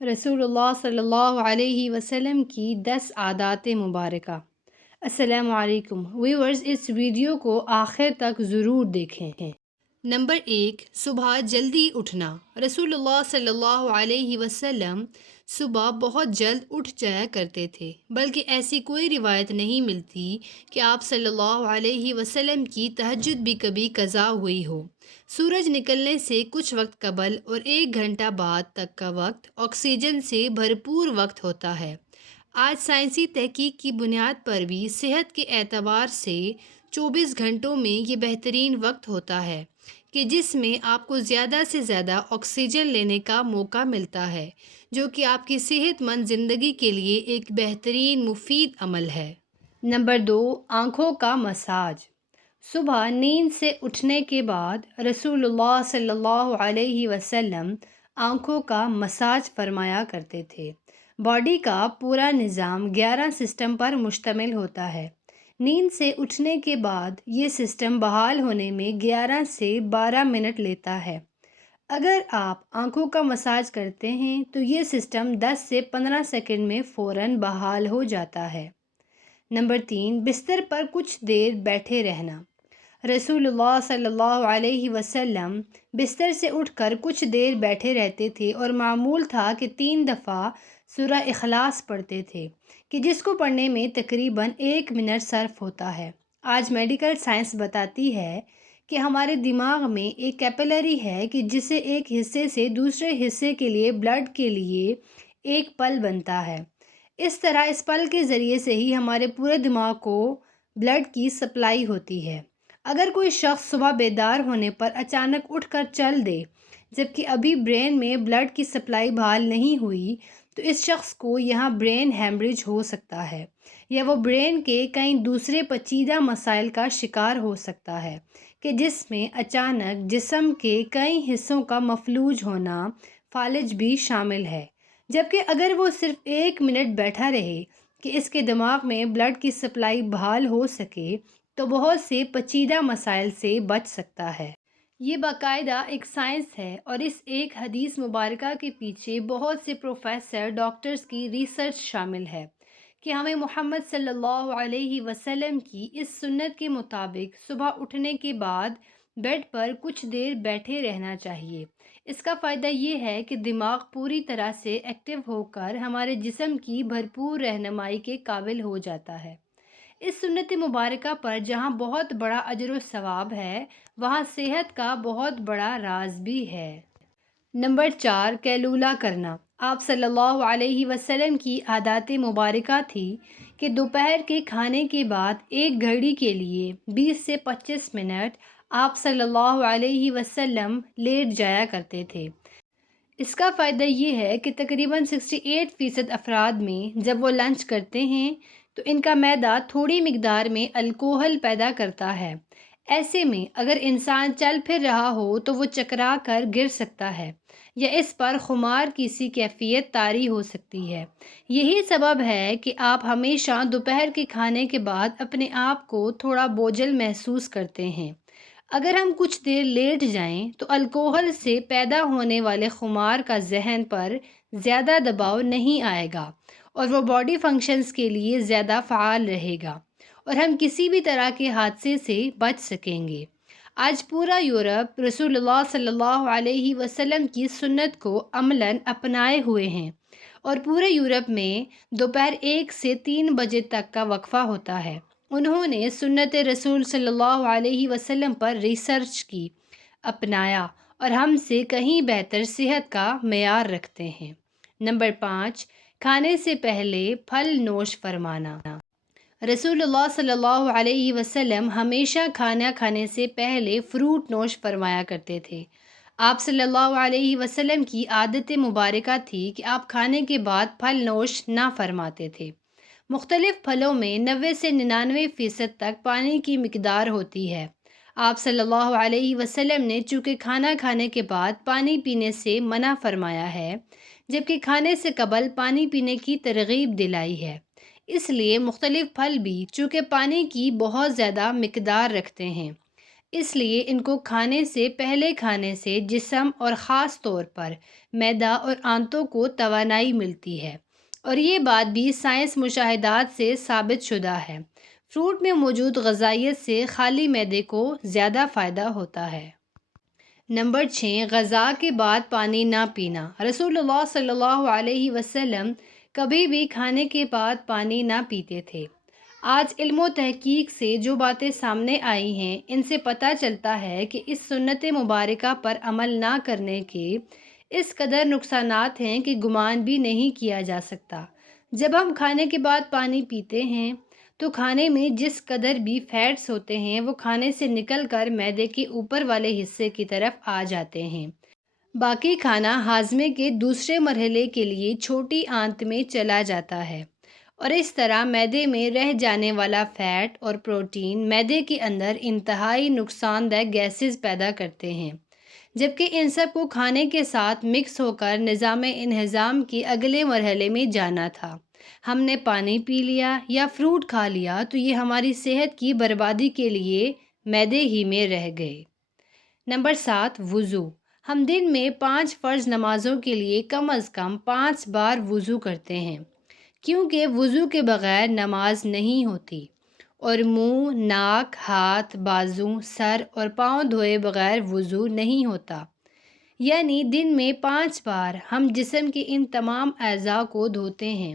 رسول اللہ صلی اللہ علیہ وسلم کی 10 عادات مبارکہ۔ السلام علیکم ویورز، اس ویڈیو کو آخر تک ضرور دیکھیں۔ نمبر 1، صبح جلدی اٹھنا۔ رسول اللہ صلی اللہ علیہ وسلم صبح بہت جلد اٹھ جایا کرتے تھے، بلکہ ایسی کوئی روایت نہیں ملتی کہ آپ صلی اللہ علیہ وسلم کی تہجد بھی کبھی قضا ہوئی ہو۔ سورج نکلنے سے کچھ وقت قبل اور 1 گھنٹہ بعد تک کا وقت آکسیجن سے بھرپور وقت ہوتا ہے۔ آج سائنسی تحقیق کی بنیاد پر بھی صحت کے اعتبار سے 24 گھنٹوں میں یہ بہترین وقت ہوتا ہے کہ جس میں آپ کو زیادہ سے زیادہ آکسیجن لینے کا موقع ملتا ہے، جو کہ آپ کی صحت مند زندگی کے لیے ایک بہترین مفید عمل ہے۔ نمبر 2، آنکھوں کا مساج۔ صبح نیند سے اٹھنے کے بعد رسول اللہ صلی اللہ علیہ وسلم آنکھوں کا مساج فرمایا کرتے تھے۔ باڈی کا پورا نظام 11 سسٹم پر مشتمل ہوتا ہے۔ نیند سے اٹھنے کے بعد یہ سسٹم بحال ہونے میں 11 سے 12 منٹ لیتا ہے۔ اگر آپ آنکھوں کا مساج کرتے ہیں تو یہ سسٹم 10 سے 15 سیکنڈ میں فوراً بحال ہو جاتا ہے۔ نمبر 3، بستر پر کچھ دیر بیٹھے رہنا۔ رسول اللہ صلی اللہ علیہ وسلم بستر سے اٹھ کر کچھ دیر بیٹھے رہتے تھے اور معمول تھا کہ 3 دفعہ سورہ اخلاص پڑھتے تھے، کہ جس کو پڑھنے میں تقریباً 1 منٹ صرف ہوتا ہے۔ آج میڈیکل سائنس بتاتی ہے کہ ہمارے دماغ میں ایک کیپلری ہے کہ جسے ایک حصے سے دوسرے حصے کے لیے بلڈ کے لیے ایک پل بنتا ہے۔ اس طرح اس پل کے ذریعے سے ہی ہمارے پورے دماغ کو بلڈ کی سپلائی ہوتی ہے۔ اگر کوئی شخص صبح بیدار ہونے پر اچانک اٹھ کر چل دے جبکہ ابھی برین میں بلڈ کی سپلائی بحال نہیں ہوئی، تو اس شخص کو یہاں برین ہیمریج ہو سکتا ہے، یا وہ برین کے کئی دوسرے پیچیدہ مسائل کا شکار ہو سکتا ہے، کہ جس میں اچانک جسم کے کئی حصوں کا مفلوج ہونا، فالج بھی شامل ہے۔ جبکہ اگر وہ صرف 1 منٹ بیٹھا رہے کہ اس کے دماغ میں بلڈ کی سپلائی بحال ہو سکے، تو بہت سے پیچیدہ مسائل سے بچ سکتا ہے۔ یہ باقاعدہ ایک سائنس ہے، اور اس ایک حدیث مبارکہ کے پیچھے بہت سے پروفیسر، ڈاکٹرز کی ریسرچ شامل ہے کہ ہمیں محمد صلی اللہ علیہ وسلم کی اس سنت کے مطابق صبح اٹھنے کے بعد بیڈ پر کچھ دیر بیٹھے رہنا چاہیے۔ اس کا فائدہ یہ ہے کہ دماغ پوری طرح سے ایکٹیو ہو کر ہمارے جسم کی بھرپور رہنمائی کے قابل ہو جاتا ہے۔ اس سنت مبارکہ پر جہاں بہت بڑا اجر و ثواب ہے، وہاں صحت کا بہت بڑا راز بھی ہے۔ نمبر 4، قیلولہ کرنا۔ آپ صلی اللہ علیہ وسلم کی عادات مبارکہ تھی کہ دوپہر کے کھانے کے بعد 1 گھڑی کے لیے 20 سے 25 منٹ آپ صلی اللہ علیہ وسلم لیٹ جایا کرتے تھے۔ اس کا فائدہ یہ ہے کہ تقریباً 68% افراد میں جب وہ لنچ کرتے ہیں تو ان کا معدہ تھوڑی مقدار میں الکوہل پیدا کرتا ہے۔ ایسے میں اگر انسان چل پھر رہا ہو تو وہ چکرا کر گر سکتا ہے، یا اس پر خمار کی سی کیفیت طاری ہو سکتی ہے۔ یہی سبب ہے کہ آپ ہمیشہ دوپہر کے کھانے کے بعد اپنے آپ کو تھوڑا بوجھل محسوس کرتے ہیں۔ اگر ہم کچھ دیر لیٹ جائیں تو الکوہل سے پیدا ہونے والے خمار کا ذہن پر زیادہ دباؤ نہیں آئے گا، اور وہ باڈی فنکشنز کے لیے زیادہ فعال رہے گا، اور ہم کسی بھی طرح کے حادثے سے بچ سکیں گے۔ آج پورا یورپ رسول اللہ صلی اللہ علیہ وسلم کی سنت کو عملاً اپنائے ہوئے ہیں، اور پورے یورپ میں دوپہر 1 سے 3 بجے تک کا وقفہ ہوتا ہے۔ انہوں نے سنت رسول صلی اللہ علیہ وسلم پر ریسرچ کی، اپنایا، اور ہم سے کہیں بہتر صحت کا معیار رکھتے ہیں۔ نمبر 5، کھانے سے پہلے پھل نوش فرمانا۔ رسول اللہ صلی اللہ علیہ وسلم ہمیشہ کھانا کھانے سے پہلے فروٹ نوش فرمایا کرتے تھے۔ آپ صلی اللہ علیہ وسلم کی عادت مبارکہ تھی کہ آپ کھانے کے بعد پھل نوش نہ فرماتے تھے۔ مختلف پھلوں میں 90 سے 99% تک پانی کی مقدار ہوتی ہے۔ آپ صلی اللہ علیہ وسلم نے چونکہ کھانا کھانے کے بعد پانی پینے سے منع فرمایا ہے، جبکہ کھانے سے قبل پانی پینے کی ترغیب دلائی ہے، اس لیے مختلف پھل بھی چونکہ پانی کی بہت زیادہ مقدار رکھتے ہیں، اس لیے ان کو کھانے سے پہلے کھانے سے جسم اور خاص طور پر معدہ اور آنتوں کو توانائی ملتی ہے، اور یہ بات بھی سائنس مشاہدات سے ثابت شدہ ہے۔ فروٹ میں موجود غذائیت سے خالی معدے کو زیادہ فائدہ ہوتا ہے۔ نمبر 6، غذا کے بعد پانی نہ پینا۔ رسول اللہ صلی اللہ علیہ وسلم کبھی بھی کھانے کے بعد پانی نہ پیتے تھے۔ آج علم و تحقیق سے جو باتیں سامنے آئی ہیں، ان سے پتہ چلتا ہے کہ اس سنت مبارکہ پر عمل نہ کرنے کے اس قدر نقصانات ہیں کہ گمان بھی نہیں کیا جا سکتا۔ جب ہم کھانے کے بعد پانی پیتے ہیں تو کھانے میں جس قدر بھی فیٹس ہوتے ہیں وہ کھانے سے نکل کر معدے کے اوپر والے حصے کی طرف آ جاتے ہیں۔ باقی کھانا ہاضمے کے دوسرے مرحلے کے لیے چھوٹی آنت میں چلا جاتا ہے، اور اس طرح معدے میں رہ جانے والا فیٹ اور پروٹین معدے کے اندر انتہائی نقصان دہ گیسز پیدا کرتے ہیں، جبکہ ان سب کو کھانے کے ساتھ مکس ہو کر نظام انہضام کے اگلے مرحلے میں جانا تھا۔ ہم نے پانی پی لیا یا فروٹ کھا لیا تو یہ ہماری صحت کی بربادی کے لیے معدے ہی میں رہ گئے۔ نمبر 7، وضو۔ ہم دن میں 5 فرض نمازوں کے لیے کم از کم 5 بار وضو کرتے ہیں، کیونکہ وضو کے بغیر نماز نہیں ہوتی، اور منہ، ناک، ہاتھ، بازو، سر اور پاؤں دھوئے بغیر وضو نہیں ہوتا۔ یعنی دن میں 5 بار ہم جسم کے ان تمام اعضاء کو دھوتے ہیں۔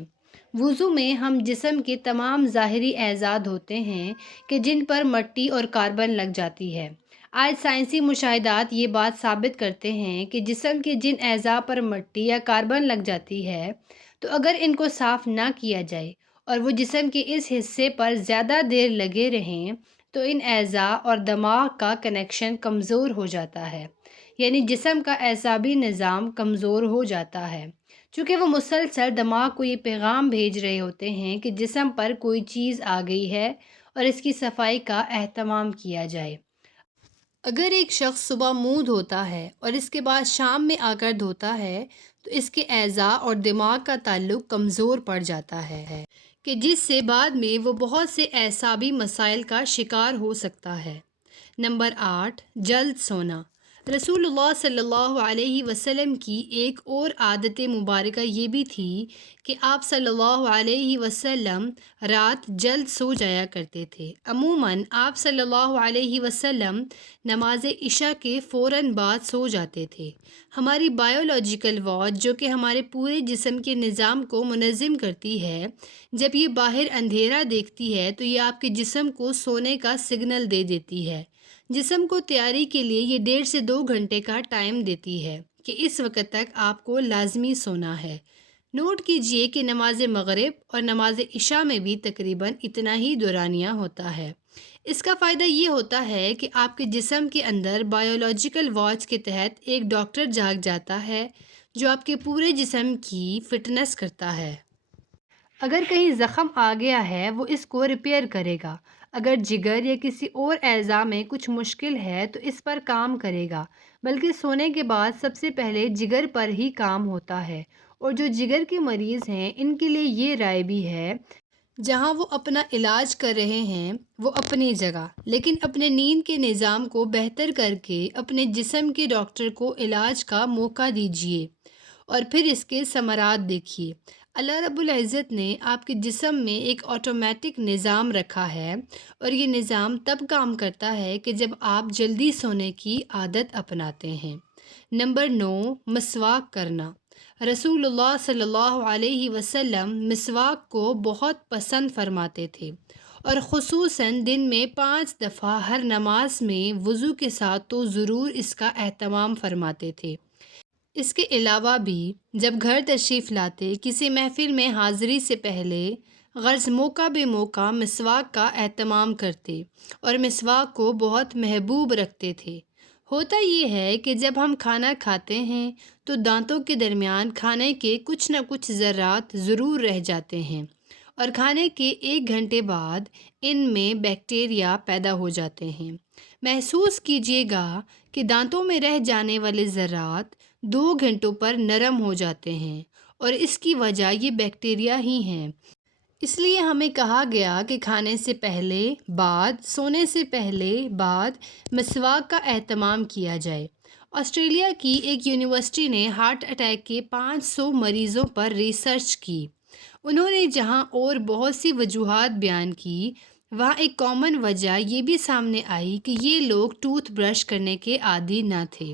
وضو میں ہم جسم کے تمام ظاہری اعضاء دھوتے ہیں کہ جن پر مٹی اور کاربن لگ جاتی ہے۔ آج سائنسی مشاہدات یہ بات ثابت کرتے ہیں کہ جسم کے جن اعضاء پر مٹی یا کاربن لگ جاتی ہے، تو اگر ان کو صاف نہ کیا جائے اور وہ جسم کے اس حصے پر زیادہ دیر لگے رہیں تو ان اعضاء اور دماغ کا کنیکشن کمزور ہو جاتا ہے، یعنی جسم کا اعصابی نظام کمزور ہو جاتا ہے، چونکہ وہ مسلسل دماغ کو یہ پیغام بھیج رہے ہوتے ہیں کہ جسم پر کوئی چیز آ گئی ہے اور اس کی صفائی کا اہتمام کیا جائے۔ اگر ایک شخص صبح منہ دھوتا ہے اور اس کے بعد شام میں آ کر دھوتا ہے تو اس کے اعضاء اور دماغ کا تعلق کمزور پڑ جاتا ہے، کہ جس سے بعد میں وہ بہت سے اعصابی مسائل کا شکار ہو سکتا ہے۔ نمبر 8، جلد سونا۔ رسول اللہ صلی اللہ علیہ وسلم کی ایک اور عادت مبارکہ یہ بھی تھی کہ آپ صلی اللہ علیہ وسلم رات جلد سو جایا کرتے تھے۔ عموماً آپ صلی اللہ علیہ وسلم نماز عشاء کے فوراً بعد سو جاتے تھے۔ ہماری بائیولوجیکل واچ، جو کہ ہمارے پورے جسم کے نظام کو منظم کرتی ہے، جب یہ باہر اندھیرا دیکھتی ہے تو یہ آپ کے جسم کو سونے کا سگنل دے دیتی ہے۔ جسم کو تیاری کے لیے یہ 1.5 سے 2 گھنٹے کا ٹائم دیتی ہے کہ اس وقت تک آپ کو لازمی سونا ہے۔ نوٹ کیجئے کہ نماز مغرب اور نماز عشاء میں بھی تقریباً اتنا ہی دورانیہ ہوتا ہے۔ اس کا فائدہ یہ ہوتا ہے کہ آپ کے جسم کے اندر بائیولوجیکل واچ کے تحت ایک ڈاکٹر جاگ جاتا ہے جو آپ کے پورے جسم کی فٹنس کرتا ہے۔ اگر کہیں زخم آ گیا ہے وہ اس کو ریپیئر کرے گا، اگر جگر یا کسی اور اعضاء میں کچھ مشکل ہے تو اس پر کام کرے گا، بلکہ سونے کے بعد سب سے پہلے جگر پر ہی کام ہوتا ہے۔ اور جو جگر کے مریض ہیں ان کے لیے یہ رائے بھی ہے، جہاں وہ اپنا علاج کر رہے ہیں وہ اپنی جگہ، لیکن اپنے نیند کے نظام کو بہتر کر کے اپنے جسم کے ڈاکٹر کو علاج کا موقع دیجیے اور پھر اس کے ثمرات دیکھیے۔ اللہ رب العزت نے آپ کے جسم میں ایک آٹومیٹک نظام رکھا ہے، اور یہ نظام تب کام کرتا ہے کہ جب آپ جلدی سونے کی عادت اپناتے ہیں۔ نمبر 9، مسواک کرنا۔ رسول اللہ صلی اللہ علیہ وسلم مسواک کو بہت پسند فرماتے تھے، اور خصوصاً دن میں 5 دفعہ ہر نماز میں وضو کے ساتھ تو ضرور اس کا اہتمام فرماتے تھے۔ اس کے علاوہ بھی جب گھر تشریف لاتے کسی محفل میں حاضری سے پہلے غرض موقع بے موقع مسواک کا اہتمام کرتے، اور مسواک کو بہت محبوب رکھتے تھے۔ ہوتا یہ ہے کہ جب ہم کھانا کھاتے ہیں تو دانتوں کے درمیان کھانے کے کچھ نہ کچھ ذرات ضرور رہ جاتے ہیں، اور کھانے کے 1 گھنٹے بعد ان میں بیکٹیریا پیدا ہو جاتے ہیں۔ محسوس کیجیے گا کہ دانتوں میں رہ جانے والے ذرات 2 گھنٹوں پر نرم ہو جاتے ہیں، اور اس کی وجہ یہ بیکٹیریا ہی ہیں۔ اس لیے ہمیں کہا گیا کہ کھانے سے پہلے، بعد، سونے سے پہلے، بعد مسواک کا اہتمام کیا جائے۔ آسٹریلیا کی ایک یونیورسٹی نے ہارٹ اٹیک کے 500 مریضوں پر ریسرچ کی۔ انہوں نے جہاں اور بہت سی وجوہات بیان کی، وہاں ایک کامن وجہ یہ بھی سامنے آئی کہ یہ لوگ ٹوتھ برش کرنے کے عادی نہ تھے،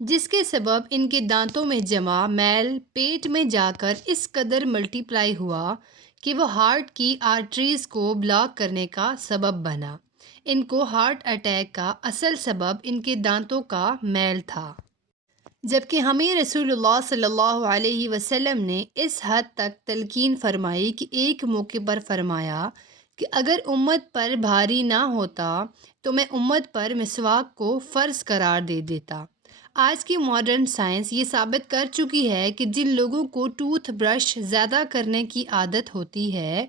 جس کے سبب ان کے دانتوں میں جمع میل پیٹ میں جا کر اس قدر ملٹی پلائی ہوا کہ وہ ہارٹ کی آرٹریز کو بلاک کرنے کا سبب بنا۔ ان کو ہارٹ اٹیک کا اصل سبب ان کے دانتوں کا میل تھا، جبکہ ہمیں رسول اللہ صلی اللہ علیہ وسلم نے اس حد تک تلقین فرمائی کہ ایک موقع پر فرمایا کہ اگر امت پر بھاری نہ ہوتا تو میں امت پر مسواک کو فرض قرار دے دیتا۔ آج کی ماڈرن سائنس یہ ثابت کر چکی ہے کہ جن لوگوں کو ٹوتھ برش زیادہ کرنے کی عادت ہوتی ہے،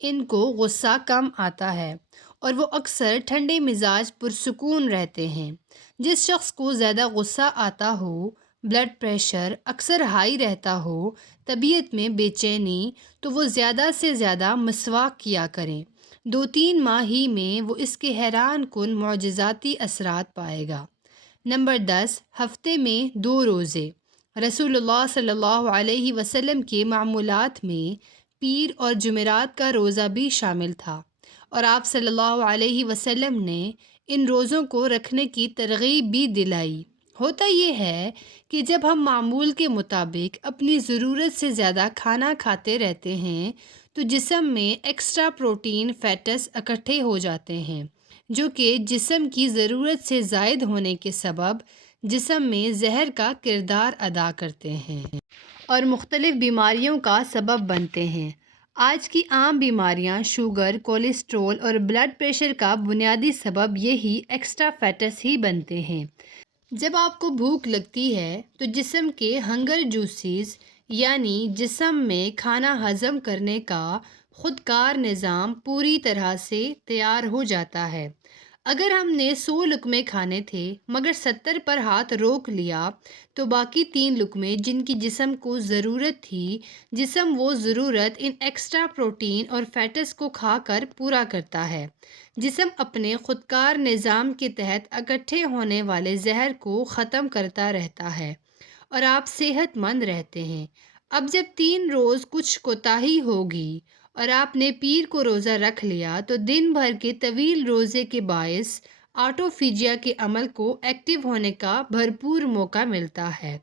ان کو غصہ کم آتا ہے اور وہ اکثر ٹھنڈے مزاج پرسکون رہتے ہیں۔ جس شخص کو زیادہ غصہ آتا ہو، بلڈ پریشر اکثر ہائی رہتا ہو، طبیعت میں بے چینی، تو وہ زیادہ سے زیادہ مسواک کیا کریں۔ 2-3 ماہ ہی میں وہ اس کے حیران کن معجزاتی اثرات پائے گا۔ نمبر 10، ہفتے میں 2 روزے۔ رسول اللہ صلی اللہ علیہ وسلم کے معمولات میں پیر اور جمعرات کا روزہ بھی شامل تھا، اور آپ صلی اللہ علیہ وسلم نے ان روزوں کو رکھنے کی ترغیب بھی دلائی۔ ہوتا یہ ہے کہ جب ہم معمول کے مطابق اپنی ضرورت سے زیادہ کھانا کھاتے رہتے ہیں تو جسم میں ایکسٹرا پروٹین فیٹس اکٹھے ہو جاتے ہیں، جو کہ جسم کی ضرورت سے زائد ہونے کے سبب جسم میں زہر کا کردار ادا کرتے ہیں اور مختلف بیماریوں کا سبب بنتے ہیں۔ آج کی عام بیماریاں شوگر، کولیسٹرول اور بلڈ پریشر کا بنیادی سبب یہی ایکسٹرا فیٹس ہی بنتے ہیں۔ جب آپ کو بھوک لگتی ہے تو جسم کے ہنگر جوسز یعنی جسم میں کھانا ہضم کرنے کا خودکار نظام پوری طرح سے تیار ہو جاتا ہے۔ اگر ہم نے 100 لقمے کھانے تھے مگر 70 پر ہاتھ روک لیا تو باقی 3 لقمے جن کی جسم کو ضرورت تھی، جسم وہ ضرورت ان ایکسٹرا پروٹین اور فیٹس کو کھا کر پورا کرتا ہے۔ جسم اپنے خودکار نظام کے تحت اکٹھے ہونے والے زہر کو ختم کرتا رہتا ہے اور آپ صحت مند رہتے ہیں۔ اب جب 3 روز کچھ کوتاہی ہوگی اور آپ نے پیر کو روزہ رکھ لیا تو دن بھر کے طویل روزے کے باعث آٹوفیجیا کے عمل کو ایکٹیو ہونے کا بھرپور موقع ملتا ہے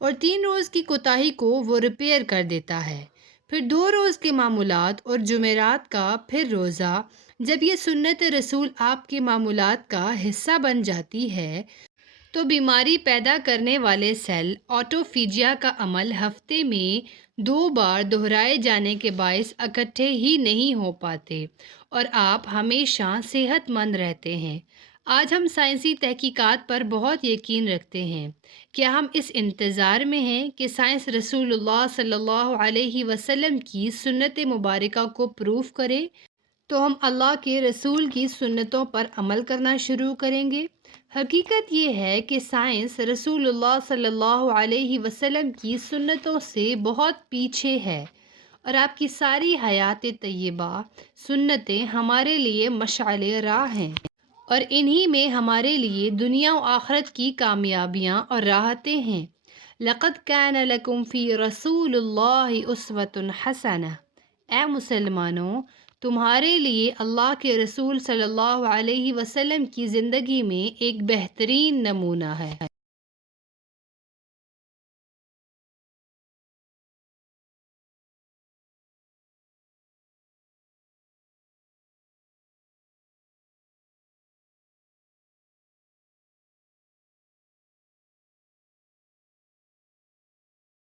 اور 3 روز کی کوتاہی کو وہ ریپیئر کر دیتا ہے۔ پھر 2 روز کے معمولات اور جمعرات کا پھر روزہ، جب یہ سنت رسول آپ کے معمولات کا حصہ بن جاتی ہے تو بیماری پیدا کرنے والے سیل آٹوفیجیا کا عمل ہفتے میں 2 بار دہرائے جانے کے باعث اکٹھے ہی نہیں ہو پاتے اور آپ ہمیشہ صحت مند رہتے ہیں۔ آج ہم سائنسی تحقیقات پر بہت یقین رکھتے ہیں۔ کیا ہم اس انتظار میں ہیں کہ سائنس رسول اللہ صلی اللہ علیہ وسلم کی سنت مبارکہ کو پروف کرے تو ہم اللہ کے رسول کی سنتوں پر عمل کرنا شروع کریں گے؟ حقیقت یہ ہے کہ سائنس رسول اللہ صلی اللہ علیہ وسلم کی سنتوں سے بہت پیچھے ہے اور آپ کی ساری حیات طیبہ سنتیں ہمارے لیے مشعل راہ ہیں اور انہی میں ہمارے لیے دنیا و آخرت کی کامیابیاں اور راحتیں ہیں۔ لَقَدْ كَانَ لَكُمْ فِي رَسُولِ اللَّهِ أُسْوَةٌ حَسَنَةٌ۔ اے مسلمانوں، تمہارے لیے اللہ کے رسول صلی اللہ علیہ وسلم کی زندگی میں ایک بہترین نمونہ ہے۔